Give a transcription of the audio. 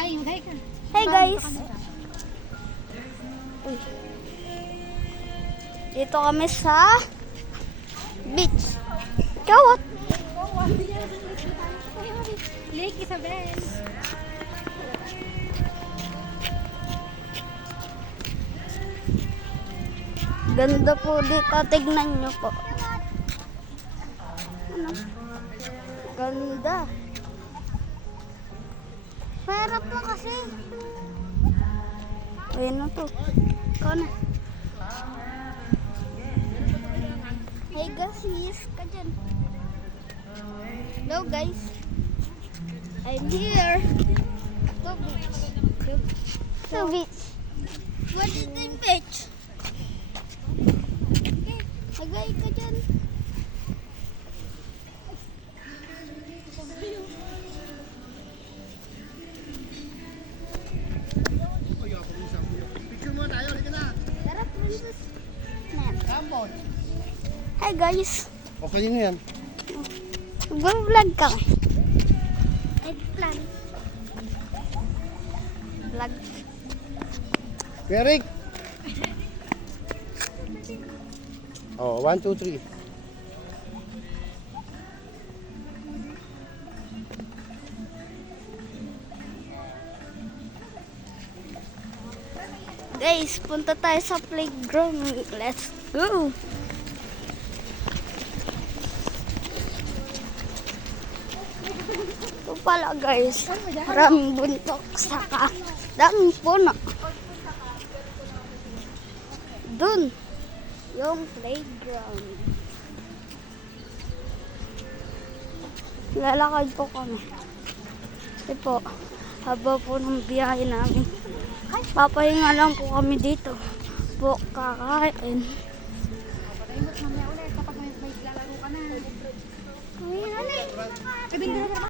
Hi, hi ka. Hey guys! Uy. Dito kami sa beach. Kawat! Lake Isabel. Ganda po dito. Tignan nyo po. Ano? Ganda. Sarap lang kasi. Ayun na to. Ikaw na. Hey guys, ka dyan. Hello guys. I'm here. To beach. To beach. What is the beach? Agay ka dyan. Picture mo tayo, halika na. Tara, princess. Nan. Rambon. Hi guys. O, kanino yan? Vlog kami. Eggplant. Vlog. Eric. Oh, 1, 2, 3. Guys, punta tayo sa playground. Let's go. Ito pala guys, maraming buntok saka daming puno. Dun, yung playground. Lalakad po kami. Kasi po, haba po ng biyahe namin. Papahinga lang po kami dito. Po, kakain. Mamaya ulit kapag may lalaro ka na. Ay,